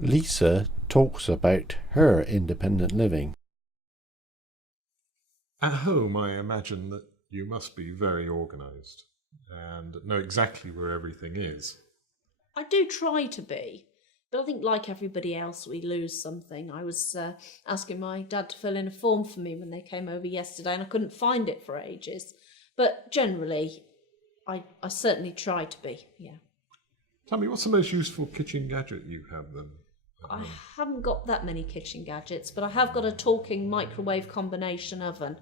Lisa talks about her independent living. At home, I imagine that you must be very organised and know exactly where everything is. I do try to be, but I think like everybody else, we lose something. I was asking my dad to fill in a form for me when they came over yesterday, and I couldn't find it for ages. But generally, I certainly try to be, yeah. Tell me, what's the most useful kitchen gadget you have then? I haven't got that many kitchen gadgets, but I have got a talking microwave combination oven.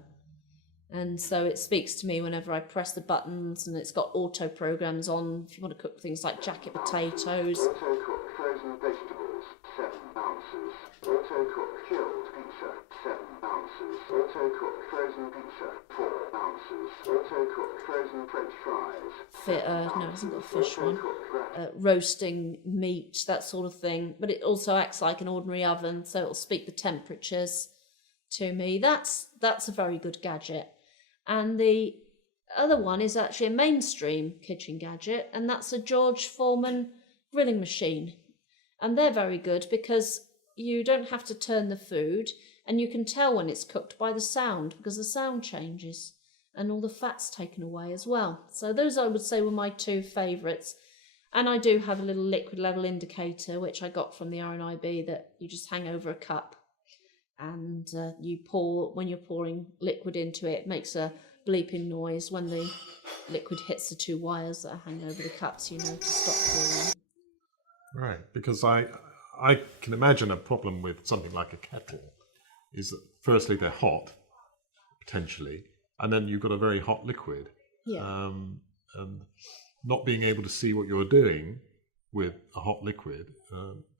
And so it speaks to me whenever I press the buttons, and it's got auto programs on if you want to cook things like jacket potatoes. Auto cook frozen vegetables, 7 ounces. Auto cook chilled pizza, 7 ounces. Auto cook frozen pizza, 4 ounces. Auto cook frozen French fries. No, it hasn't got a fish one. Roasting meat, that sort of thing. But it also acts like an ordinary oven, so it'll speak the temperatures to me. That's a very good gadget. And the other one is actually a mainstream kitchen gadget, and that's a George Foreman grilling machine. And they're very good because you don't have to turn the food, and you can tell when it's cooked by the sound, because the sound changes and all the fat's taken away as well. So those, I would say, were my two favourites. And I do have a little liquid level indicator, which I got from the RNIB, that you just hang over a cup, and you pour, when you're pouring liquid into it, it makes a bleeping noise. When the liquid hits the two wires that are hanging over the cups, you know to stop pouring. Right, because I can imagine a problem with something like a kettle is that firstly they're hot, potentially, and then you've got a very hot liquid. Yeah. And not being able to see what you're doing with a hot liquid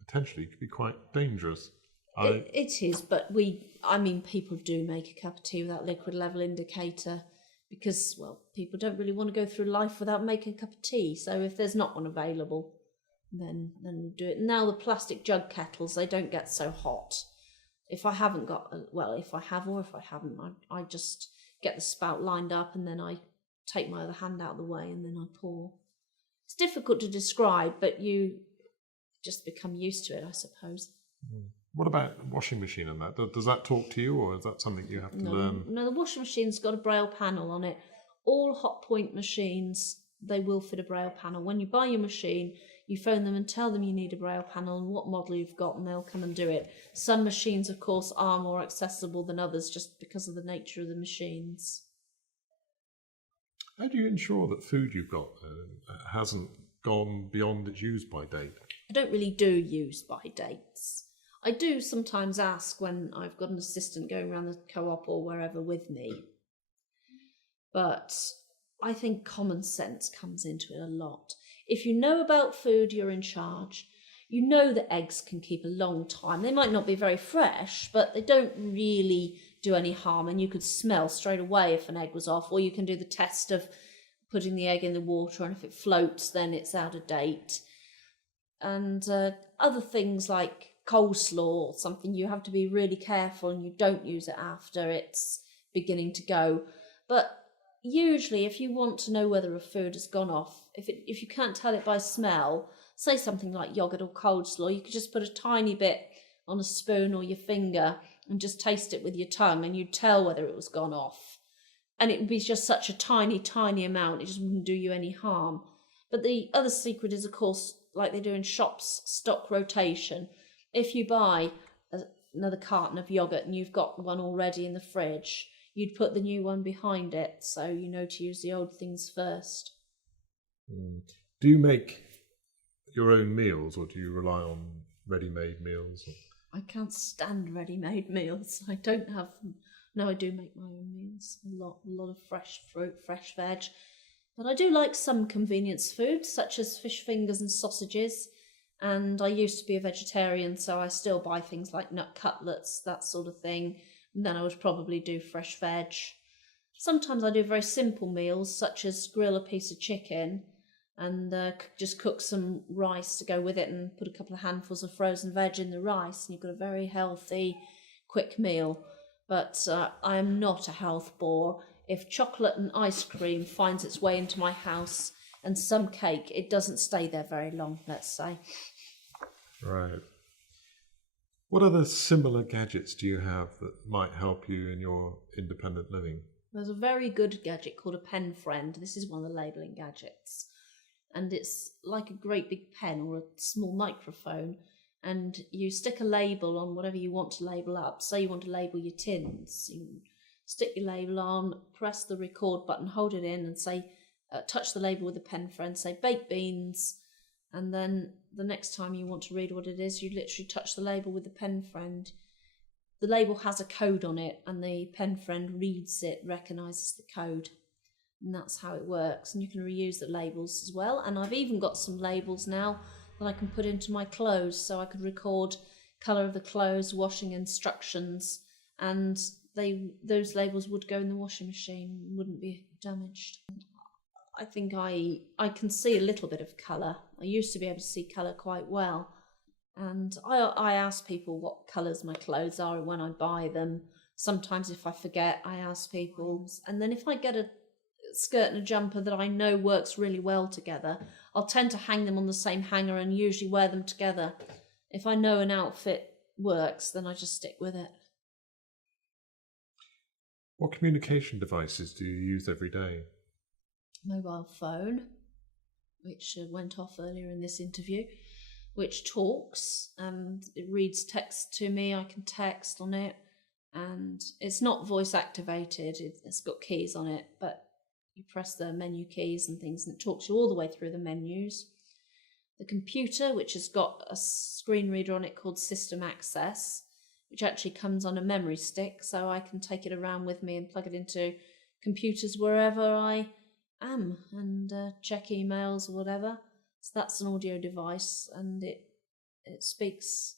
potentially could be quite dangerous. It is, but people do make a cup of tea with that liquid level indicator because, well, people don't really want to go through life without making a cup of tea. So if there's not one available, then do it. Now the plastic jug kettles, they don't get so hot. If I haven't got, if I have or if I haven't, I just get the spout lined up, and then I take my other hand out of the way, and then I pour. It's difficult to describe, but you just become used to it, I suppose. What about washing machine and that? Does that talk to you, or is that something you have to learn? No, the washing machine's got a Braille panel on it. All hot point machines, they will fit a Braille panel. When you buy your machine, you phone them and tell them you need a Braille panel and what model you've got, and they'll come and do it. Some machines, of course, are more accessible than others just because of the nature of the machines. How do you ensure that food you've got hasn't gone beyond its use-by date? I don't really do use-by dates. I do sometimes ask when I've got an assistant going around the co-op or wherever with me. But I think common sense comes into it a lot. If you know about food, you're in charge. You know that eggs can keep a long time. They might not be very fresh, but they don't really do any harm, and you could smell straight away if an egg was off, or you can do the test of putting the egg in the water, and if it floats, then it's out of date. And other things like coleslaw or something, you have to be really careful, and you don't use it after it's beginning to go. But usually, if you want to know whether a food has gone off, if you can't tell it by smell, say something like yogurt or coleslaw, you could just put a tiny bit on a spoon or your finger and just taste it with your tongue, and you'd tell whether it was gone off. And it would be just such a tiny, tiny amount, it just wouldn't do you any harm. But the other secret is, of course, like they do in shops, stock rotation. If you buy another carton of yogurt and you've got one already in the fridge, you'd put the new one behind it, so you know to use the old things first. Do you make your own meals, or do you rely on ready-made meals? I can't stand ready-made meals. I don't have them. No, I do make my own meals. A lot of fresh fruit, fresh veg. But I do like some convenience food, such as fish fingers and sausages. And I used to be a vegetarian, so I still buy things like nut cutlets, that sort of thing. And then I would probably do fresh veg. Sometimes I do very simple meals, such as grill a piece of chicken and just cook some rice to go with it and put a couple of handfuls of frozen veg in the rice, and you've got a very healthy, quick meal. But I am not a health bore. If chocolate and ice cream finds its way into my house and some cake, it doesn't stay there very long, let's say. Right. What other similar gadgets do you have that might help you in your independent living? There's a very good gadget called a pen friend. This is one of the labelling gadgets. And it's like a great big pen or a small microphone. And you stick a label on whatever you want to label up. Say you want to label your tins. You stick your label on, press the record button, hold it in and say, touch the label with the pen friend, say baked beans. And then the next time you want to read what it is, you literally touch the label with the pen friend. The label has a code on it and the pen friend reads it, recognises the code. And that's how it works. And you can reuse the labels as well. And I've even got some labels now that I can put into my clothes, so I could record colour of the clothes, washing instructions, and those labels would go in the washing machine, wouldn't be damaged. I think I can see a little bit of colour. I used to be able to see colour quite well, and I ask people what colours my clothes are when I buy them. Sometimes if I forget, I ask people, and then if I get a skirt and a jumper that I know works really well together, I'll tend to hang them on the same hanger and usually wear them together. If I know an outfit works, then I just stick with it. What communication devices do you use every day? Mobile phone, which went off earlier in this interview, which talks and it reads text to me. I can text on it, and it's not voice activated. It's got keys on it, but you press the menu keys and things and it talks you all the way through the menus. The computer, which has got a screen reader on it called System Access, which actually comes on a memory stick, so I can take it around with me and plug it into computers wherever I am and check emails or whatever. So that's an audio device and it speaks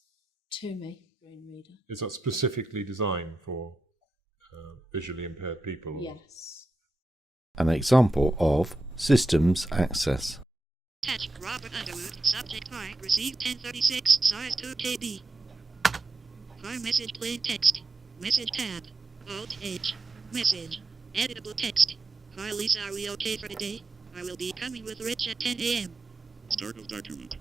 to me. Screen reader. Is that specifically designed for visually impaired people? Yes. An example of Systems Access. Attached, Robert Underwood, subject line, received 1036, size 2 KB. File message, plain text. Message tab. Alt H. Message. Editable text. Hi Lisa, are we okay for today? I will be coming with Rich at 10 a.m. Start of document.